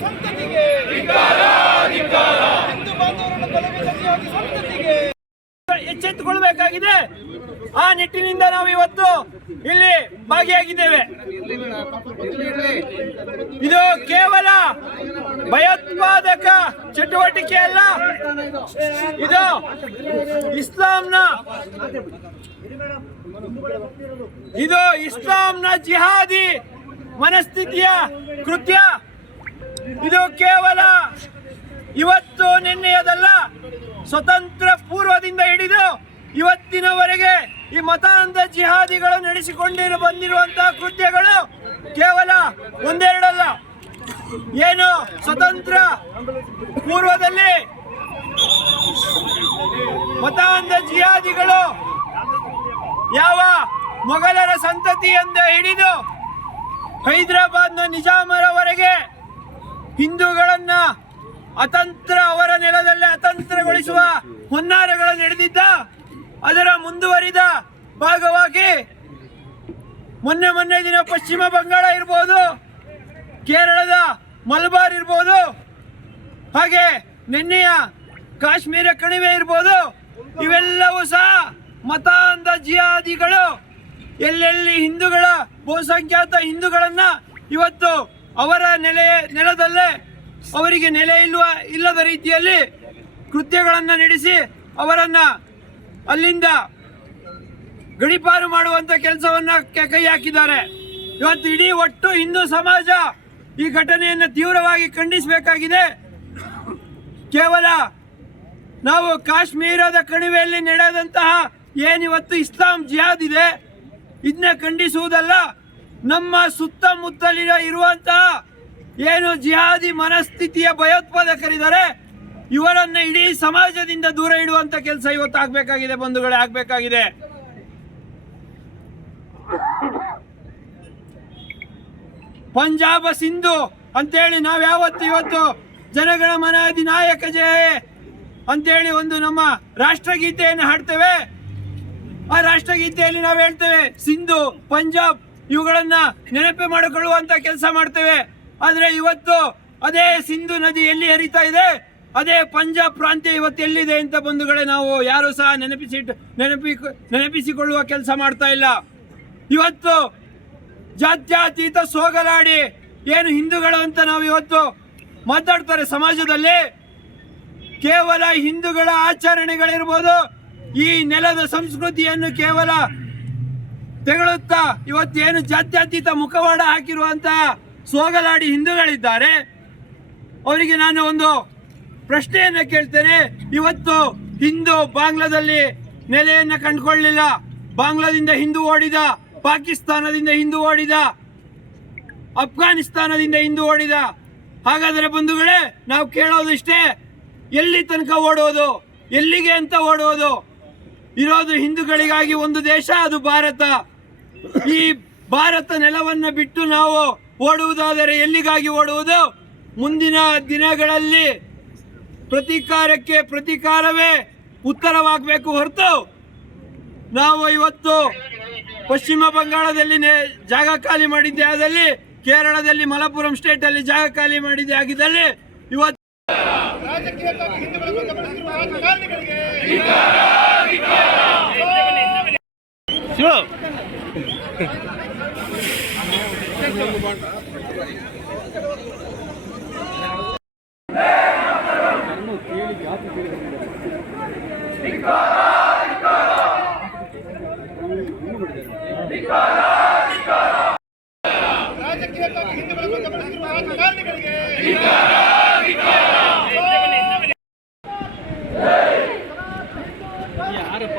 ಸಂತತಿಗೆ ಹಿಂದೂ ಬಾಂಧವರನ್ನು ಕೊಲೆಗೆ ಸರಿಯಾದ ಸಂತತಿಗೆ ಎಚ್ಚೆತ್ತುಕೊಳ್ಬೇಕಾಗಿದೆ. ಆ ನಿಟ್ಟಿನಿಂದ ನಾವು ಇವತ್ತು ಇಲ್ಲಿ ಭಾಗಿಯಾಗಿದ್ದೇವೆ. ಇದು ಕೇವಲ ಭಯೋತ್ಪಾದಕ ಚಟುವಟಿಕೆ ಅಲ್ಲ. ಇದು ಇಸ್ಲಾಂನ ಇದು ಇಸ್ಲಾಂನ ಜಿಹಾದಿ ಮನಸ್ಥಿತಿಯ ಕೃತ್ಯ. ಇದು ಕೇವಲ ಇವತ್ತು ನಿನ್ನೆಯದಲ್ಲ ಸ್ವತಂತ್ರ ಪೂರ್ವದಿಂದ ಹಿಡಿದು ಇವತ್ತಿನವರೆಗೆ ಈ ಮತಾಂಧ ಜಿಹಾದಿಗಳು ನಡೆಸಿಕೊಂಡಿರು ಬಂದಿರುವಂತಹ ಕೃತ್ಯಗಳು ಕೇವಲ ಒಂದೆರಡಲ್ಲ. ಏನು ಸ್ವತಂತ್ರ ಪೂರ್ವದಲ್ಲಿ ಮತಾಂಧ ಜಿಹಾದಿಗಳು ಯಾವ ಮೊಘಲರ ಸಂತತಿಯಿಂದ ಹಿಡಿದು ಹೈದರಾಬಾದ್ನ ನಿಜಾಮರವರೆಗೆ ಹಿಂದೂಗಳನ್ನ ಅತಂತ್ರ ಅವರ ನೆಲದಲ್ಲೇ ಅತಂತ್ರಗೊಳಿಸುವ ಹುನ್ನಾರಗಳು ನಡೆದಿದ್ದ, ಅದರ ಮುಂದುವರಿದ ಭಾಗವಾಗಿ ಮೊನ್ನೆ ಮೊನ್ನೆ ದಿನ ಪಶ್ಚಿಮ ಬಂಗಾಳ ಇರ್ಬೋದು, ಕೇರಳದ ಮಲಬಾರ್ ಇರ್ಬೋದು, ಹಾಗೆ ನಿನ್ನೆಯ ಕಾಶ್ಮೀರ ಕಣಿವೆ ಇರ್ಬೋದು, ಇವೆಲ್ಲವೂ ಸಹ ಮತಾಂಧ ಜಿಯಾದಿಗಳು ಎಲ್ಲೆಲ್ಲಿ ಹಿಂದೂಗಳ ಬಹುಸಂಖ್ಯಾತ ಹಿಂದೂಗಳನ್ನ ಇವತ್ತು ಅವರ ನೆಲೆಯ ನೆಲದಲ್ಲೇ ಅವರಿಗೆ ನೆಲೆ ಇಲ್ಲುವ ಇಲ್ಲದ ರೀತಿಯಲ್ಲಿ ಕೃತ್ಯಗಳನ್ನು ನಡೆಸಿ ಅವರನ್ನ ಅಲ್ಲಿಂದ ಗಡಿಪಾರು ಮಾಡುವಂತ ಕೆಲಸವನ್ನ ಕೆ- ಕೈ ಹಾಕಿದ್ದಾರೆ. ಇವತ್ತು ಇಡೀ ಒಟ್ಟು ಹಿಂದೂ ಸಮಾಜ ಈ ಘಟನೆಯನ್ನು ತೀವ್ರವಾಗಿ ಖಂಡಿಸಬೇಕಾಗಿದೆ. ಕೇವಲ ನಾವು ಕಾಶ್ಮೀರದ ಕಣಿವೆಯಲ್ಲಿ ನಡೆದಂತಹ ಏನಿವತ್ತು ಇಸ್ಲಾಂ ಜಿಹಾದ್ ಇದೆ ಇದನ್ನ ಖಂಡಿಸುವುದಲ್ಲ, ನಮ್ಮ ಸುತ್ತಮುತ್ತಲಿನ ಇರುವಂತಹ ಏನು ಜಿಹಾದಿ ಮನಸ್ಥಿತಿಯ ಭಯೋತ್ಪಾದಕರಿದ್ದಾರೆ, ಇವರನ್ನ ಇಡೀ ಸಮಾಜದಿಂದ ದೂರ ಇಡುವಂತ ಕೆಲಸ ಇವತ್ತು ಆಗ್ಬೇಕಾಗಿದೆ, ಬಂಧುಗಳೇ, ಆಗ್ಬೇಕಾಗಿದೆ. ಪಂಜಾಬ ಸಿಂಧು ಅಂತೇಳಿ ನಾವು ಯಾವತ್ತು ಇವತ್ತು ಜನಗಳ ಮನ ಅಧಿನಾಯಕ ಜಯ ಅಂತೇಳಿ ಒಂದು ನಮ್ಮ ರಾಷ್ಟ್ರಗೀತೆಯನ್ನು ಹಾಡ್ತೇವೆ. ಆ ರಾಷ್ಟ್ರಗೀತೆಯಲ್ಲಿ ನಾವು ಹೇಳ್ತೇವೆ, ಸಿಂಧು, ಪಂಜಾಬ್ ಇವುಗಳನ್ನ ನೆನಪು ಮಾಡಿಕೊಳ್ಳುವಂತ ಕೆಲಸ ಮಾಡ್ತೇವೆ. ಆದ್ರೆ ಇವತ್ತು ಅದೇ ಸಿಂಧು ನದಿ ಎಲ್ಲಿ ಹರಿತಾ ಇದೆ? ಅದೇ ಪಂಜಾಬ್ ಪ್ರಾಂತ್ಯ ಇವತ್ತು ಎಲ್ಲಿದೆ ಅಂತ ಬಂಧುಗಳೇ ನಾವು ಯಾರು ಸಹ ನೆನಪಿಸಿ ನೆನಪಿ ನೆನಪಿಸಿಕೊಳ್ಳುವ ಕೆಲಸ ಮಾಡ್ತಾ ಇಲ್ಲ. ಇವತ್ತು ಜಾತ್ಯಾತೀತ ಸೋಗಲಾಡಿ ಏನು ಹಿಂದೂಗಳು ಅಂತ ನಾವು ಇವತ್ತು ಮಾತಾಡ್ತಾರೆ ಸಮಾಜದಲ್ಲಿ. ಕೇವಲ ಹಿಂದೂಗಳ ಆಚರಣೆಗಳಿರ್ಬೋದು, ಈ ನೆಲದ ಸಂಸ್ಕೃತಿಯನ್ನು ಕೇವಲ ತೆಗಳುತ್ತಾ ಇವತ್ತೇನು ಜಾತ್ಯಾತೀತ ಮುಖವಾಡ ಹಾಕಿರುವಂತಹ ಸೋಗಲಾಡಿ ಹಿಂದೂಗಳಿದ್ದಾರೆ. ಅವರಿಗೆ ನಾನು ಒಂದು ಪ್ರಶ್ನೆಯನ್ನ ಕೇಳ್ತೇನೆ. ಇವತ್ತು ಹಿಂದೂ ಬಾಂಗ್ಲಾದಲ್ಲಿ ನೆಲೆಯನ್ನ ಕಂಡುಕೊಳ್ಳಲಿಲ್ಲ ಬಾಂಗ್ಲಾದಿಂದ ಹಿಂದೂ ಓಡಿದ, ಪಾಕಿಸ್ತಾನದಿಂದ ಹಿಂದೂ ಓಡಿದ, ಅಫ್ಘಾನಿಸ್ತಾನದಿಂದ ಹಿಂದೂ ಓಡಿದ. ಹಾಗಾದರೆ ಬಂಧುಗಳೇ, ನಾವು ಕೇಳೋದು ಇಷ್ಟೇ ಎಲ್ಲಿ ತನಕ ಓಡೋದು, ಎಲ್ಲಿಗೆ ಅಂತ ಓಡೋದು. ಇರೋದು ಹಿಂದೂಗಳಿಗಾಗಿ ಒಂದು ದೇಶ, ಅದು ಭಾರತ. ಈ ಭಾರತ ನೆಲವನ್ನ ಬಿಟ್ಟು ನಾವು ಓಡುವುದಾದರೆ ಎಲ್ಲಿಗಾಗಿ ಓಡುವುದು? ಮುಂದಿನ ದಿನಗಳಲ್ಲಿ ಪ್ರತೀಕಾರಕ್ಕೆ ಪ್ರತೀಕಾರವೇ ಉತ್ತರವಾಗಬೇಕು ಹೊರತು ನಾವು ಇವತ್ತು ಪಶ್ಚಿಮ ಬಂಗಾಳದಲ್ಲಿ ಜಾಗ ಖಾಲಿ ಮಾಡಿದ್ದೆ ಆದಲ್ಲಿ, ಕೇರಳದಲ್ಲಿ ಮಲಪುರಂ ಸ್ಟೇಟ್ ಅಲ್ಲಿ ಜಾಗ ಖಾಲಿ ಮಾಡಿದ್ದೆ ಆಗಿದ್ದಲ್ಲಿ ಇವತ್ತು ರಾಜಕೀಯಕ್ಕಾಗಿ ಹೇಳಿ ಜಾತಿ ಕೇಳಿ ರಾಜಕೀಯದಲ್ಲಿ ಹಿಂದೂಗಳನ್ನು ಗಮನಿಸಿರುವ ರಾಜಕಾರಣಿಗಳಿಗೆ ಯಾರಪ್ಪ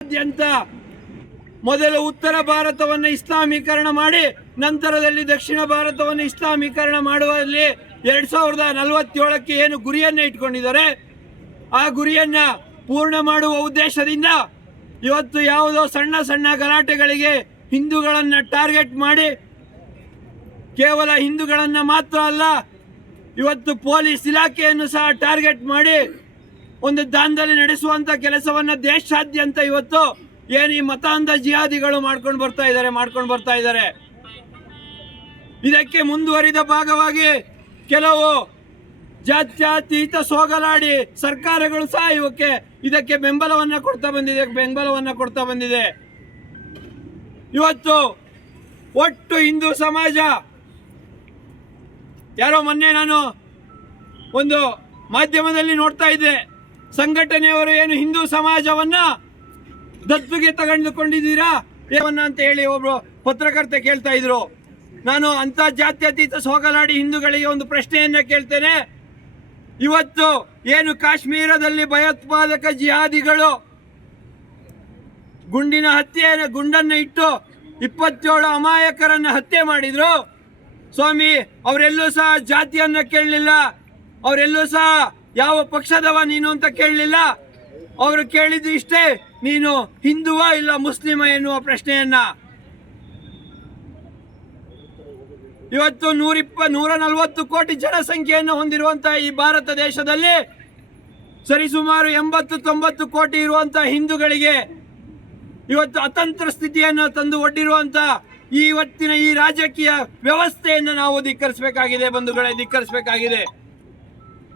ಅತ್ಯಂತ ಮೊದಲು ಉತ್ತರ ಭಾರತವನ್ನು ಇಸ್ಲಾಮೀಕರಣ ಮಾಡಿ, ನಂತರದಲ್ಲಿ ದಕ್ಷಿಣ ಭಾರತವನ್ನು ಇಸ್ಲಾಮೀಕರಣ ಮಾಡುವಲ್ಲಿ ಎರಡ್ ಸಾವಿರದ ನಲವತ್ತೇಳಕ್ಕೆ ಏನು ಗುರಿಯನ್ನ ಇಟ್ಕೊಂಡಿದ್ದಾರೆ, ಆ ಗುರಿಯನ್ನ ಪೂರ್ಣ ಮಾಡುವ ಉದ್ದೇಶದಿಂದ ಇವತ್ತು ಯಾವುದೋ ಸಣ್ಣ ಸಣ್ಣ ಗಲಾಟೆಗಳಿಗೆ ಹಿಂದೂಗಳನ್ನು ಟಾರ್ಗೆಟ್ ಮಾಡಿ, ಕೇವಲ ಹಿಂದೂಗಳನ್ನು ಮಾತ್ರ ಅಲ್ಲ, ಇವತ್ತು ಪೊಲೀಸ್ ಇಲಾಖೆಯನ್ನು ಸಹ ಟಾರ್ಗೆಟ್ ಮಾಡಿ ಒಂದು ದಾಂಧಲೆ ನಡೆಸುವಂತ ಕೆಲಸವನ್ನ ದೇಶಾದ್ಯಂತ ಇವತ್ತು ಏನು ಈ ಮತಾಂಧ ಜಿಹಾದಿಗಳು ಮಾಡ್ಕೊಂಡು ಬರ್ತಾ ಇದ್ದಾರೆ ಮಾಡ್ಕೊಂಡು ಬರ್ತಾ ಇದ್ದಾರೆ ಇದಕ್ಕೆ ಮುಂದುವರಿದ ಭಾಗವಾಗಿ ಕೆಲವು ಜಾತ್ಯಾತೀತ ಸೋಗಲಾಡಿ ಸರ್ಕಾರಗಳು ಸಹ ಇವಕ್ಕೆ ಇದಕ್ಕೆ ಬೆಂಬಲವನ್ನ ಕೊಡ್ತಾ ಬಂದಿದೆ, ಬೆಂಬಲವನ್ನ ಕೊಡ್ತಾ ಬಂದಿದೆ. ಇವತ್ತು ಒಟ್ಟು ಹಿಂದೂ ಸಮಾಜ, ಯಾರೋ ಮೊನ್ನೆ ನಾನು ಒಂದು ಮಾಧ್ಯಮದಲ್ಲಿ ನೋಡ್ತಾ ಇದ್ದೆ. ಸಂಘಟನೆಯವರು ಏನು ಹಿಂದೂ ಸಮಾಜವನ್ನ ದತ್ತುಗೆ ತಗೊಂಡುಕೊಂಡಿದ್ದೀರಾ? ಅಂತ ಹೇಳಿ ಒಬ್ರು ಪತ್ರಕರ್ತ ಕೇಳ್ತಾ ಇದ್ರು. ನಾನು ಅಂತ ಜಾತ್ಯತೀತ ಸೋಗಲಾಡಿ ಹಿಂದೂಗಳಿಗೆ ಒಂದು ಪ್ರಶ್ನೆಯನ್ನ ಕೇಳ್ತೇನೆ. ಇವತ್ತು ಏನು ಕಾಶ್ಮೀರದಲ್ಲಿ ಭಯೋತ್ಪಾದಕ ಜಿಹಾದಿಗಳು ಗುಂಡಿನ ಹತ್ಯೆ ಗುಂಡನ್ನ ಇಟ್ಟು ಇಪ್ಪತ್ತೇಳು ಅಮಾಯಕರನ್ನ ಹತ್ಯೆ ಮಾಡಿದ್ರು. ಸ್ವಾಮಿ, ಅವರೆಲ್ಲೂ ಸಹ ಜಾತಿಯನ್ನ ಕೇಳಲಿಲ್ಲ. ಅವರೆಲ್ಲೂ ಸಹ ಯಾವ ಪಕ್ಷದವ ನೀನು ಅಂತ ಕೇಳಲಿಲ್ಲ? ಅವರು ಕೇಳಿದ್ದು ಇಷ್ಟೇ, ನೀನು ಹಿಂದುವ ಇಲ್ಲ ಮುಸ್ಲಿಮ ಎನ್ನುವ ಪ್ರಶ್ನೆಯನ್ನ. ಇವತ್ತು ನೂರಿಪ್ಪ ನೂರ ನಲವತ್ತು ಕೋಟಿ ಜನಸಂಖ್ಯೆಯನ್ನು ಹೊಂದಿರುವಂತಹ ಈ ಭಾರತ ದೇಶದಲ್ಲಿ ಸರಿಸುಮಾರು ಎಂಬತ್ತು, ತೊಂಬತ್ತು ಕೋಟಿ ಇರುವಂತಹ ಹಿಂದೂಗಳಿಗೆ ಇವತ್ತು ಅತಂತ್ರ ಸ್ಥಿತಿಯನ್ನು ತಂದು ಒಡ್ಡಿರುವಂತ ಈ ಇವತ್ತಿನ ಈ ರಾಜಕೀಯ ವ್ಯವಸ್ಥೆಯನ್ನು ನಾವು ಧಿಕ್ಕರಿಸಬೇಕಾಗಿದೆ ಬಂಧುಗಳೇ, ಧಿಕ್ಕರಿಸಬೇಕಾಗಿದೆ.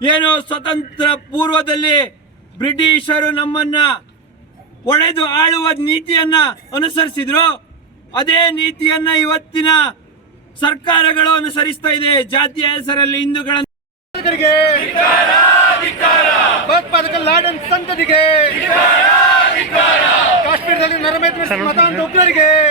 ಏನು ಸ್ವತಂತ್ರ ಪೂರ್ವದಲ್ಲಿ ಬ್ರಿಟಿಷರು ನಮ್ಮನ್ನ ಒಡೆದು ಆಳುವ ನೀತಿಯನ್ನ ಅನುಸರಿಸಿದ್ರು. ಅದೇ ನೀತಿಯನ್ನ ಇವತ್ತಿನ ಸರ್ಕಾರಗಳು ಅನುಸರಿಸ್ತಾ ಇದೆ. ಜಾತಿಯ ಹೆಸರಲ್ಲಿ ಹಿಂದೂಗಳ ಸಂತತಿಗೆ ಕಾಶ್ಮೀರದಲ್ಲಿ ನರಮೇಧ ಮತಾಂತ ಉಗ್ರರಿಗೆ